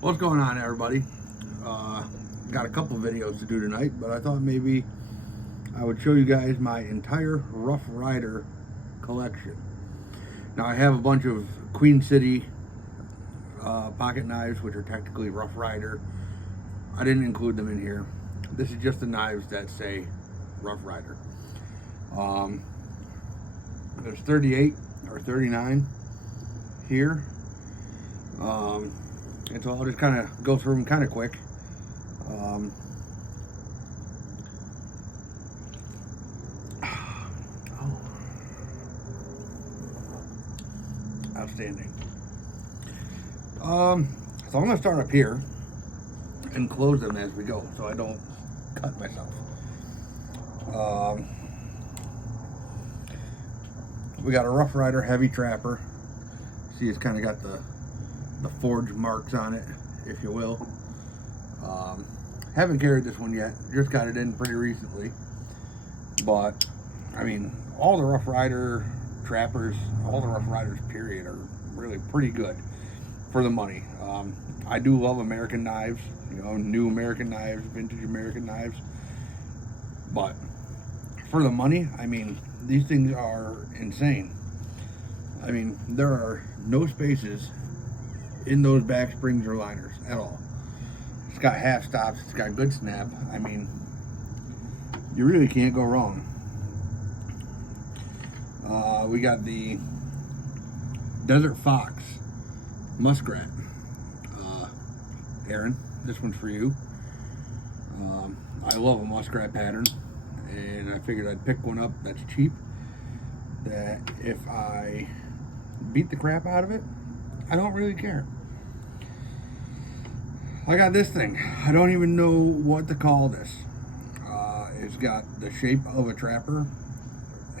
What's going on, everybody? Got a couple videos to do tonight, but I thought maybe I would show you guys my entire Rough Rider collection. Now, I have a bunch of Queen City pocket knives, which are technically Rough Rider. I didn't include them in here. This is just the knives that say Rough Rider. There's 38 or 39 here. And so I'll just kind of go through them kind of quick. Outstanding. So I'm going to start up here and close them as we go so I don't cut myself. We got a Rough Rider Heavy Trapper. See, it's kind of got the forge marks on it, if you will. Haven't carried this one yet, just got it in pretty recently. But I mean, all the Rough Rider trappers, all the Rough Riders period, are really pretty good for the money. I do love American knives, you know, new American knives, vintage American knives. But for the money, I mean, these things are insane. I mean, there are no spaces in those back springs or liners at all. It's got half stops, it's got good snap. I mean, you really can't go wrong. We got the Desert Fox Muskrat. Aaron, this one's for you. I love a muskrat pattern, and I figured I'd pick one up that's cheap, that if I beat the crap out of it, I don't really care. I got this thing. I don't even know what to call this. It's got the shape of a trapper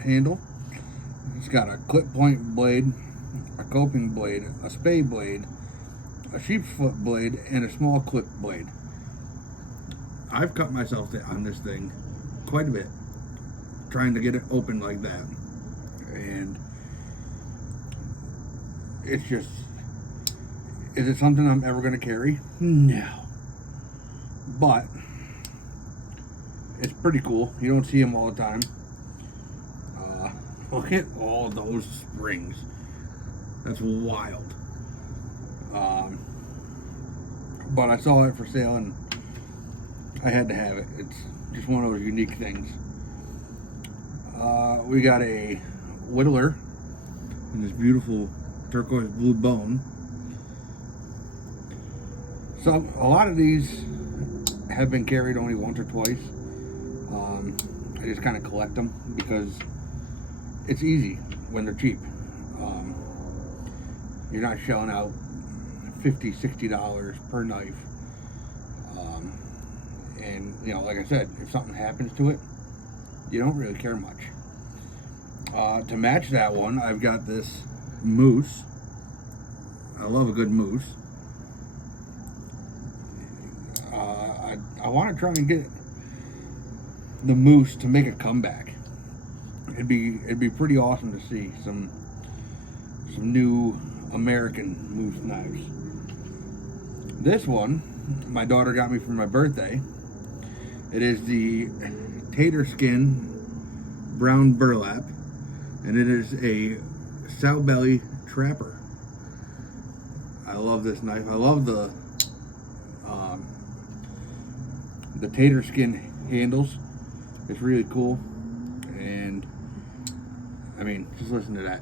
handle. It's got a clip point blade, a coping blade, a spay blade, a sheep's foot blade, and a small clip blade. I've cut myself on this thing quite a bit trying to get it open like that. And it's just, is it something I'm ever going to carry? No. But it's pretty cool. You don't see them all the time. Look at all those springs. That's wild. But I saw it for sale and I had to have it. It's just one of those unique things. We got a Whittler in this beautiful turquoise blue bone. So a lot of these have been carried only once or twice. I just kind of collect them because it's easy when they're cheap. You're not shelling out $50, $60 per knife. And you know, like I said, if something happens to it, you don't really care much. To match that one, I've got this moose. I love a good moose. I want to try and get the moose to make a comeback. It'd be pretty awesome to see some new American moose knives. This one, my daughter got me for my birthday. It is the Tater Skin Brown Burlap, and it is a sow belly trapper. I love this knife. I love the tater skin handles. It's really cool, and I mean, just listen to that.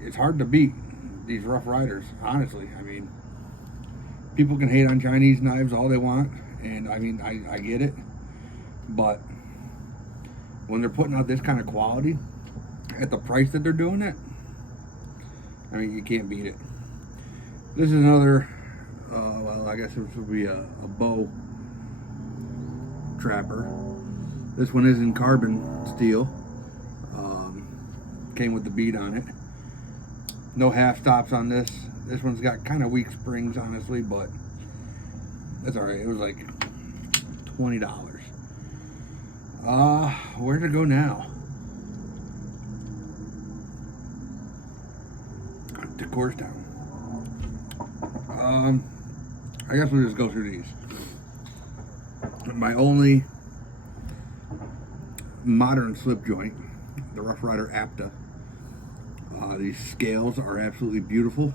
It's hard to beat these Rough Riders, honestly. I mean, people can hate on Chinese knives all they want, and I mean, I get it, but when they're putting out this kind of quality at the price that they're doing it, I mean, you can't beat it. This is another, well, I guess this would be a bow trapper. This one is in carbon steel. Came with the bead on it. No half stops on this. This one's got kind of weak springs, honestly, but that's all right. It was like $20. Where to go now? To Coorstown. I guess we'll just go through these. My only modern slip joint, the Rough Rider Apta. These scales are absolutely beautiful,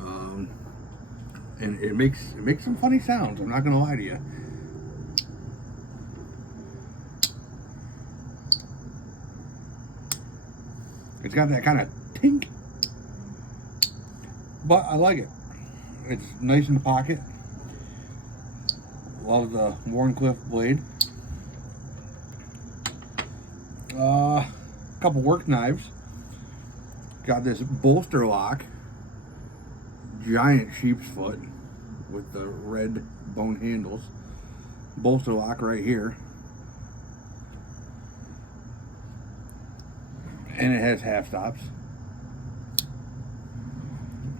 and it makes some funny sounds. I'm not gonna lie to you. It's got that kind of tink, but I like it. It's nice in the pocket. Love the Wharncliffe blade. Couple work knives. Got this bolster lock, giant sheep's foot with the red bone handles. Bolster lock right here. And it has half stops.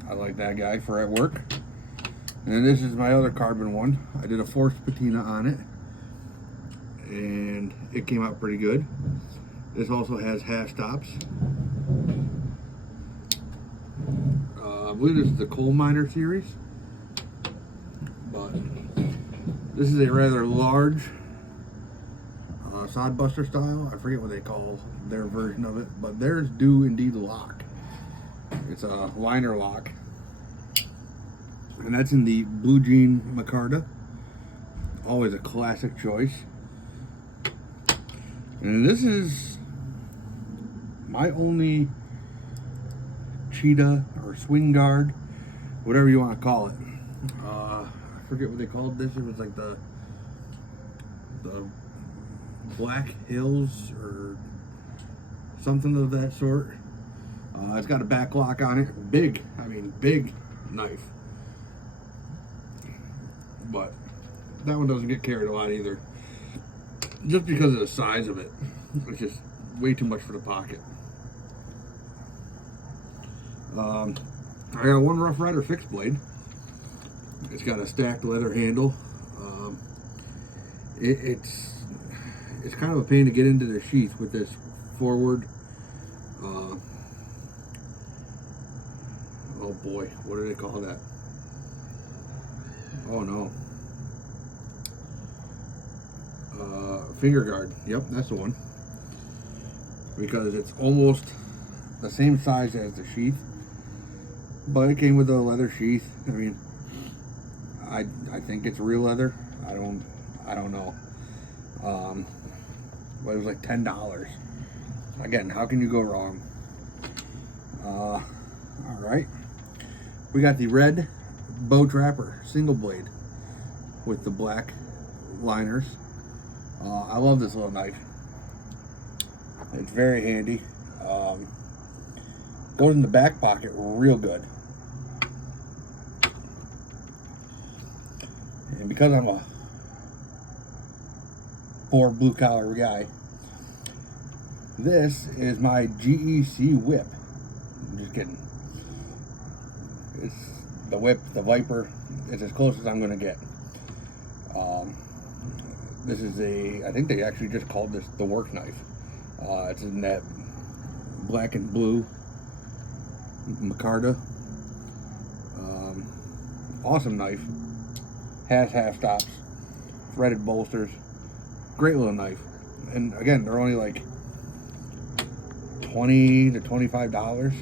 I like that guy for at work. And this is my other carbon one. I did a forced patina on it, and it came out pretty good. This also has half stops. I believe this is the Coal Miner series, but this is a rather large Sodbuster style. I forget what they call their version of it, but theirs do indeed lock. It's a liner lock, and that's in the Blue Jean Micarta. Always a classic choice. And this is my only cheetah or swing guard, whatever you want to call it. I forget what they called this. It was like the Black Hills or something of that sort. It's got a back lock on it. Big knife. But that one doesn't get carried a lot either. Just because of the size of it. It's just way too much for the pocket. I got one Rough Rider fixed blade. It's got a stacked leather handle. It's kind of a pain to get into the sheath with this forward. Oh boy, what do they call that? Oh no. Finger guard. Yep, that's the one. Because it's almost the same size as the sheath, but it came with a leather sheath. I mean, I think it's real leather. I don't know. But it was like $10. Again, how can you go wrong? All right, we got the red Bow Trapper single blade with the black liners. I love this little knife. It's very handy. Goes in the back pocket real good. And because I'm a poor blue collar guy, this is my GEC whip. I'm just kidding. It's the whip, the Viper. It's as close as I'm gonna get. This is I think they actually just called this the work knife. It's in that black and blue Micarta. Awesome knife. Has half stops, threaded bolsters. Great little knife. And again, they're only like $20 to $25.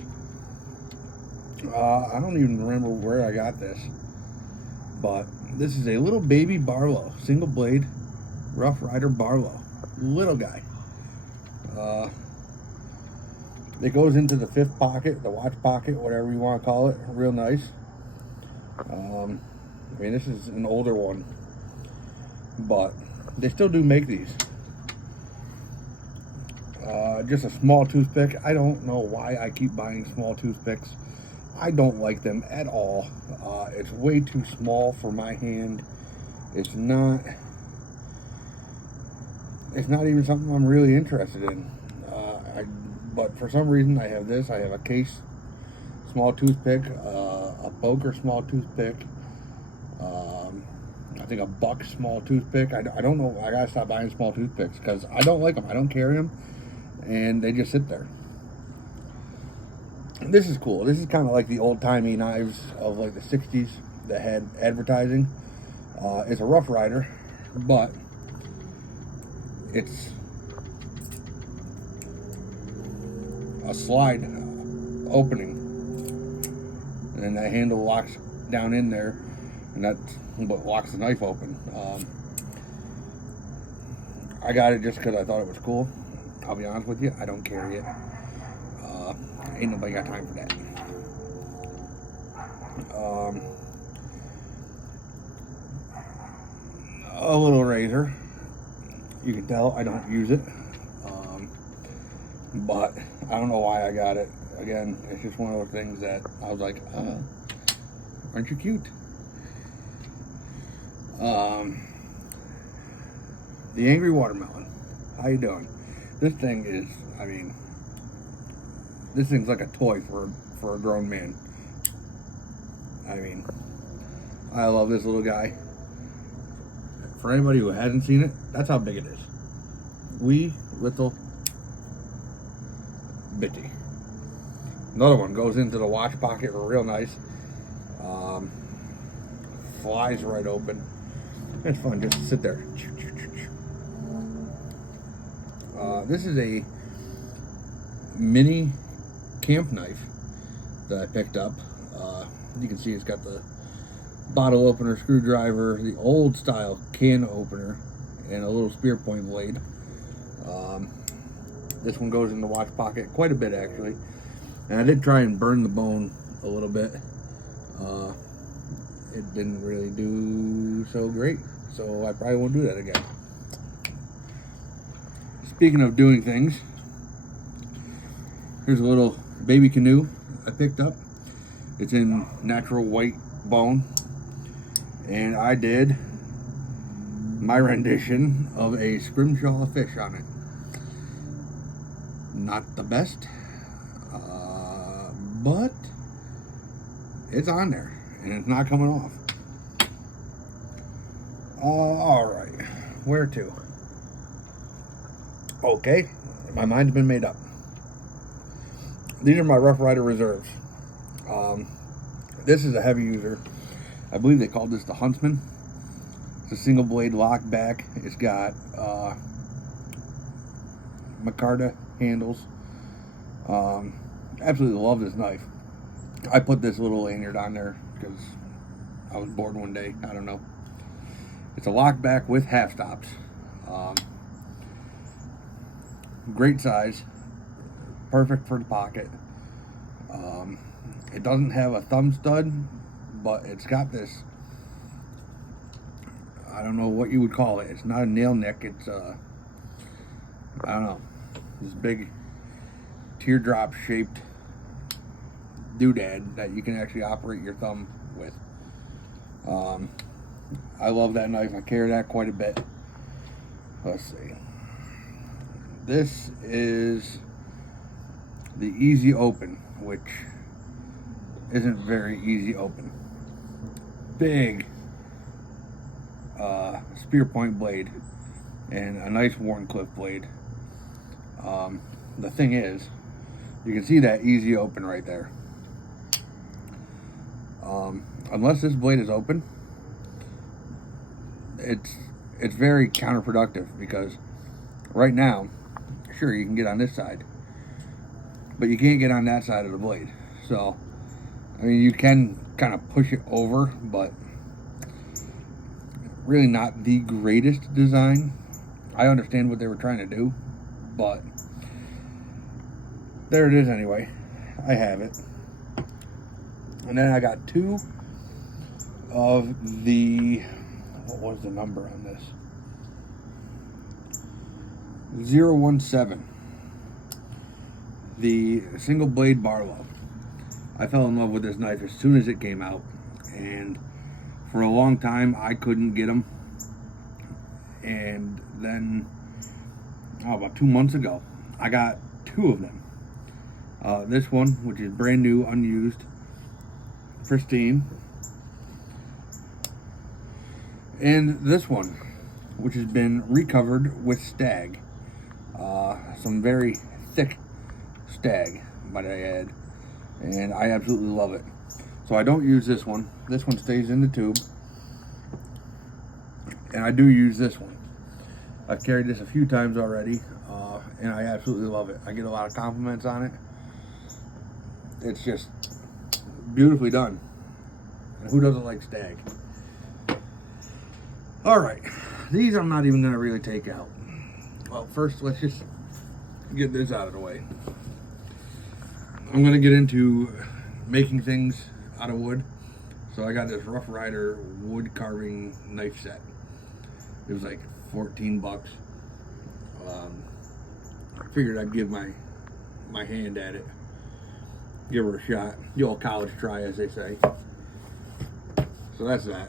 I don't even remember where I got this, but this is a little baby Barlow, single blade Rough Rider Barlow, little guy. It goes into the fifth pocket, the watch pocket, whatever you want to call it. Real nice. I mean, this is an older one, but they still do make these. Just a small toothpick. I don't know why I keep buying small toothpicks. I don't like them at all. It's way too small for my hand. It's not even something I'm really interested in. But for some reason, I have this. I have a Case small toothpick, a Boker small toothpick, I think a Buck small toothpick. I don't know. I gotta stop buying small toothpicks because I don't like them. I don't carry them, and they just sit there. This is cool. This is kind of like the old-timey knives of like the 60s that had advertising. It's a Rough Rider, but it's a slide opening, and that handle locks down in there, and that's what locks the knife open. I got it just because I thought it was cool. I'll be honest with you, I don't carry it. Ain't nobody got time for that. A little razor. You can tell I don't use it. But I don't know why I got it. Again, it's just one of those things that I was like, aren't you cute? The Angry Watermelon. How you doing? This thing is, I mean, this thing's like a toy for a grown man. I mean, I love this little guy. For anybody who hasn't seen it, that's how big it is. Wee little bitty. Another one goes into the watch pocket real nice. Flies right open. It's fun just to sit there. This is a mini camp knife that I picked up. You can see it's got the bottle opener, screwdriver, the old style can opener, and a little spear point blade. This one goes in the watch pocket quite a bit actually, and I did try and burn the bone a little bit. It didn't really do so great, so I probably won't do that again. Speaking of doing things, here's a little baby canoe I picked up. It's in natural white bone, and I did my rendition of a scrimshaw fish on it. Not the best, but it's on there and it's not coming off. All right, where to? Okay, my mind's been made up. These are my Rough Rider reserves. This is a heavy user. I believe they called this the Huntsman. It's a single blade lock back. It's got micarta handles. Absolutely love this knife. I put this little lanyard on there because I was bored one day. I don't know. It's a lock back with half stops. Great size. Perfect for the pocket. It doesn't have a thumb stud, but it's got this, I don't know what you would call it. It's not a nail nick. It's I don't know, this big teardrop shaped doodad that you can actually operate your thumb with. I love that knife. I carry that quite a bit. Let's see. This is the Easy Open, which isn't very easy open. Big spear point blade and a nice Wharncliffe blade. The thing is, you can see that Easy Open right there. Unless this blade is open, it's very counterproductive, because right now, sure, you can get on this side, but you can't get on that side of the blade. So, I mean, you can kind of push it over, but really not the greatest design. I understand what they were trying to do, but there it is anyway. I have it. And then I got two of the, what was the number on this? 017. The single blade Barlow. I fell in love with this knife as soon as it came out, and for a long time I couldn't get them. And then, about 2 months ago, I got two of them. This one, which is brand new, unused, pristine, and this one, which has been recovered with stag. Some very thick stag, might I add. and I absolutely love it. So I don't use this one. This one stays in the tube, and I do use this one. I've carried this a few times already, and I absolutely love it. I get a lot of compliments on it. It's just beautifully done. And who doesn't like Stag? All right, these I'm not even gonna really take out. Well, first let's just get this out of the way. I'm gonna get into making things out of wood. So I got this Rough Rider wood carving knife set. It was like 14 bucks. I figured I'd give my hand at it. Give her a shot. The old college try, as they say. So that's that.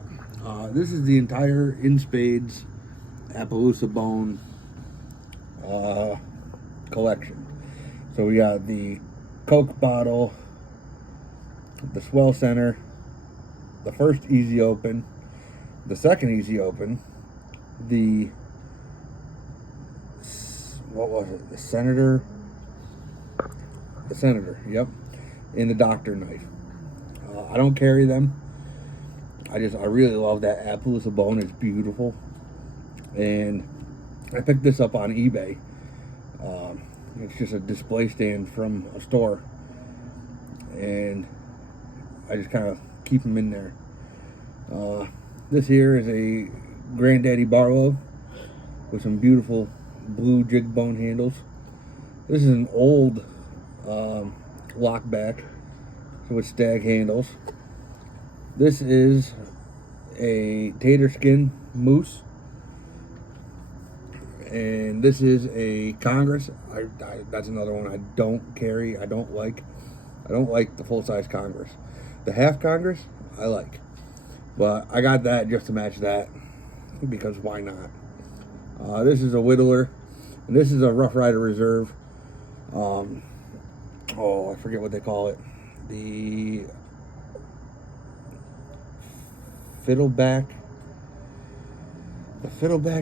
This is the entire In Spades Appaloosa Bone collection. So we got the Coke bottle, the swell center, the first easy open, the second easy open, the, what was it, the Senator, yep, and the Doctor knife. I don't carry them. I really love that Appaloosa bone. It's beautiful. And I picked this up on eBay. It's just a display stand from a store. And I just kind of keep them in there. This here is a Granddaddy Barlow with some beautiful blue jig bone handles. This is an old lockback with Stag handles. This is a Tater Skin Moose, and this is a Congress. That's another one I don't carry. I don't like the full-size Congress. The half Congress I like, but I got that just to match that, because why not? This is a Whittler, and this is a Rough Rider Reserve. I forget what they call it. The Fiddleback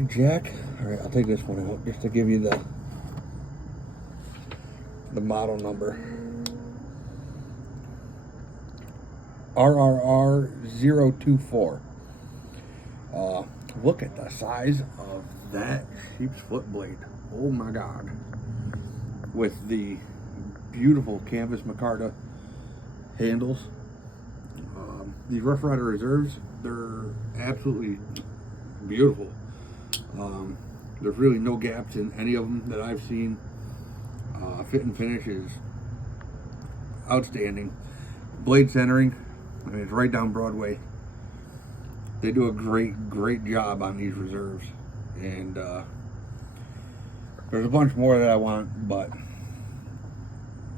Jack. All right, I'll take this one out just to give you the model number. RRR024. Look at the size of that sheep's foot blade. Oh my God. With the beautiful canvas micarta handles. These Rough Rider Reserves, they're absolutely beautiful. There's really no gaps in any of them that I've seen. Fit and finish is outstanding. Blade centering, I mean, it's right down Broadway. They do a great job on these reserves. And there's a bunch more that I want, but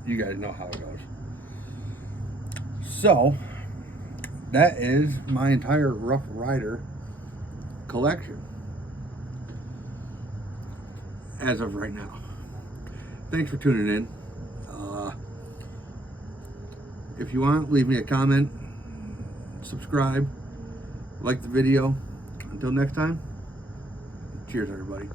you guys know how it goes. So that is my entire Rough Rider collection as of right now. Thanks for tuning in. If you want, leave me a comment, subscribe, like the video. Until next time, cheers everybody.